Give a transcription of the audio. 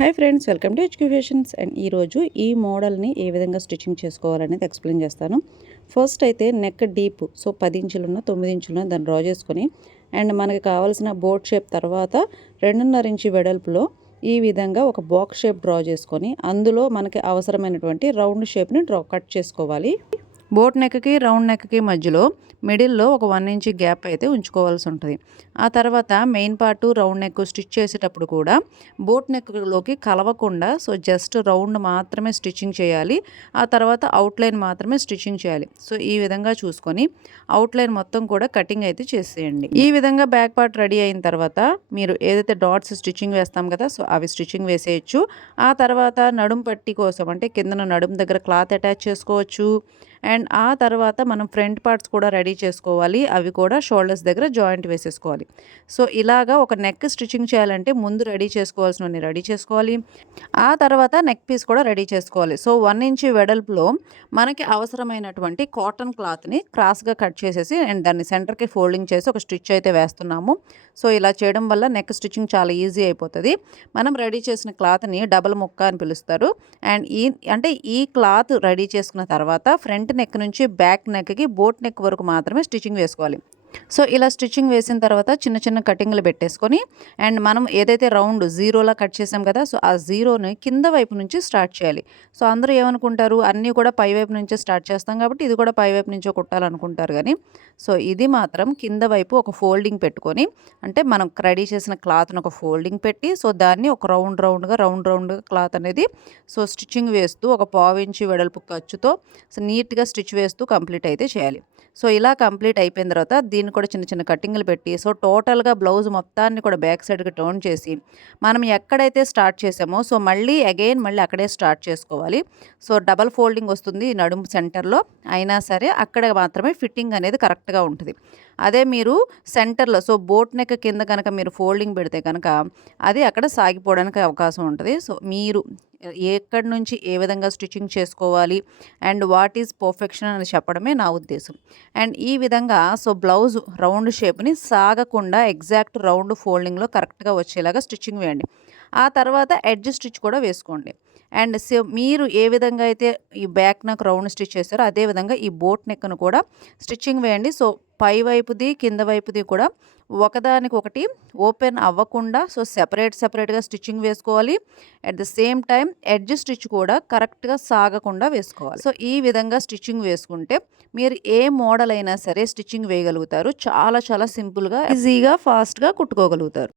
Hi friends welcome to educations and ఈరోజు ఈ మోడల్ని ఏ విధంగా స్టిచ్చింగ్ చేసుకోవాలనేది ఎక్స్ప్లెయిన్ చేస్తాను. ఫస్ట్ అయితే నెక్ డీప్ సో పది ఇంచులున్న తొమ్మిది ఇంచులున్న దాన్ని డ్రా చేసుకొని అండ్ మనకి కావాల్సిన బోట్ షేప్ తర్వాత రెండున్నర ఇంచు వెడల్పులో ఈ విధంగా ఒక బాక్స్ షేప్ డ్రా చేసుకొని అందులో మనకి అవసరమైనటువంటి రౌండ్ షేప్ని డ్రా కట్ చేసుకోవాలి. బోట్ నెక్కి రౌండ్ నెక్కి మధ్యలో మిడిల్లో ఒక వన్ ఇంచ్ గ్యాప్ అయితే ఉంచుకోవాల్సి ఉంటుంది. ఆ తర్వాత main part round neck stitch చేసేటప్పుడు కూడా బోట్ నెక్లోకి కలవకుండా సో జస్ట్ రౌండ్ మాత్రమే స్టిచ్చింగ్ చేయాలి. ఆ తర్వాత అవుట్లైన్ మాత్రమే స్టిచ్చింగ్ చేయాలి. సో ఈ విధంగా చూసుకొని అవుట్లైన్ మొత్తం కూడా కటింగ్ అయితే చేసేయండి. ఈ విధంగా బ్యాక్ పార్ట్ రెడీ అయిన తర్వాత మీరు ఏదైతే డాట్స్ స్టిచ్చింగ్ వేస్తాం కదా సో అవి స్టిచ్చింగ్ వేసేయచ్చు. ఆ తర్వాత నడుం పట్టి కోసం అంటే కిందన నడుం దగ్గర క్లాత్ అటాచ్ చేసుకోవచ్చు. అండ్ ఆ తర్వాత మనం ఫ్రంట్ పార్ట్స్ కూడా రెడీ చేసుకోవాలి. అవి కూడా షోల్డర్స్ దగ్గర జాయింట్ వేసేసుకోవాలి. సో ఇలాగా ఒక నెక్ స్టిచ్చింగ్ చేయాలంటే ముందు రెడీ చేసుకోవాల్సినవన్నీ రెడీ చేసుకోవాలి. ఆ తర్వాత నెక్ పీస్ కూడా రెడీ చేసుకోవాలి. సో వన్ ఇంచ్ వెడల్పులో మనకి అవసరమైనటువంటి కాటన్ క్లాత్ని క్రాస్గా కట్ చేసేసి అండ్ దాన్ని సెంటర్కి ఫోల్డింగ్ చేసి ఒక స్టిచ్ అయితే వేస్తున్నాము. సో ఇలా చేయడం వల్ల నెక్ స్టిచ్చింగ్ చాలా ఈజీ అయిపోతుంది. మనం రెడీ చేసిన క్లాత్ని డబల్ ముక్క అని పిలుస్తారు. అండ్ ఈ అంటే ఈ క్లాత్ రెడీ చేసుకున్న తర్వాత ఫ్రంట్ నెక్ నుంచి బ్యాక్ నెక్కి బోట్ నెక్ వరకు మాత్రమే స్టిచ్చింగ్ వేసుకోవాలి. సో ఇలా స్టిచ్చింగ్ వేసిన తర్వాత చిన్న చిన్న కటింగ్లు పెట్టేసుకొని అండ్ మనం ఏదైతే రౌండ్ జీరోలా కట్ చేసాం కదా సో ఆ జీరోని కింద వైపు నుంచి స్టార్ట్ చేయాలి. సో అందరూ ఏమనుకుంటారు? అన్నీ కూడా పై వైపు నుంచే స్టార్ట్ చేస్తాం కాబట్టి ఇది కూడా పై వైపు నుంచే కుట్టాలనుకుంటారు కానీ సో ఇది మాత్రం కింద వైపు ఒక ఫోల్డింగ్ పెట్టుకొని అంటే మనం రెడీ చేసిన క్లాత్ని ఒక ఫోల్డింగ్ పెట్టి సో దాన్ని ఒక రౌండ్ రౌండ్గా రౌండ్ రౌండ్గా క్లాత్ అనేది సో స్టిచ్చింగ్ వేస్తూ ఒక పావు వెడల్పు ఖర్చుతో సో నీట్గా స్టిచ్ వేస్తూ కంప్లీట్ అయితే చేయాలి. సో ఇలా కంప్లీట్ అయిపోయిన తర్వాత దీన్ని కూడా చిన్న చిన్న కటింగ్లు పెట్టి సో టోటల్గా బ్లౌజ్ మొత్తాన్ని కూడా బ్యాక్ సైడ్కి టర్న్ చేసి మనం ఎక్కడైతే స్టార్ట్ చేసామో సో మళ్ళీ అగైన్ మళ్ళీ అక్కడే స్టార్ట్ చేసుకోవాలి. సో డబల్ ఫోల్డింగ్ వస్తుంది నడుము సెంటర్లో. అయినా సరే అక్కడ మాత్రమే ఫిట్టింగ్ అనేది కరెక్ట్గా ఉంటుంది. అదే మీరు సెంటర్లో సో బోట్ నెక్ కింద కనుక మీరు ఫోల్డింగ్ పెడితే కనుక అది అక్కడ సాగిపోవడానికి అవకాశం ఉంటుంది. సో మీరు ఎక్కడి నుంచి ఏ విధంగా స్టిచ్చింగ్ చేసుకోవాలి అండ్ వాట్ ఈజ్ పర్ఫెక్షన్ అని చెప్పడమే నా ఉద్దేశం. అండ్ ఈ విధంగా సో బ్లౌజ్ రౌండ్ షేప్ని సాగకుండా ఎగ్జాక్ట్ రౌండ్ ఫోల్డింగ్లో కరెక్ట్గా వచ్చేలాగా స్టిచ్చింగ్ వేయండి. ఆ తర్వాత ఎడ్జ్ స్టిచ్ కూడా వేసుకోండి. అండ్ మీరు ఏ విధంగా అయితే ఈ బ్యాక్ నెక్ రౌండ్ స్టిచ్ చేస్తారో అదే విధంగా ఈ బోట్ నెక్ను కూడా స్టిచ్చింగ్ వేయండి. సో పై వైపుది కింద వైపుది కూడా ఒకదానికి ఒకటి ఓపెన్ అవ్వకుండా సో సెపరేట్ సెపరేట్గా స్టిచ్చింగ్ వేసుకోవాలి. At the same time edge stitch కూడా కరెక్ట్గా సాగకుండా వేసుకోవాలి. సో ఈ విధంగా స్టిచ్చింగ్ వేసుకుంటే మీరు ఏ మోడల్ అయినా సరే స్టిచ్చింగ్ వేయగలుగుతారు. చాలా చాలా సింపుల్గా ఈజీగా ఫాస్ట్గా కుట్టుకోగలుగుతారు.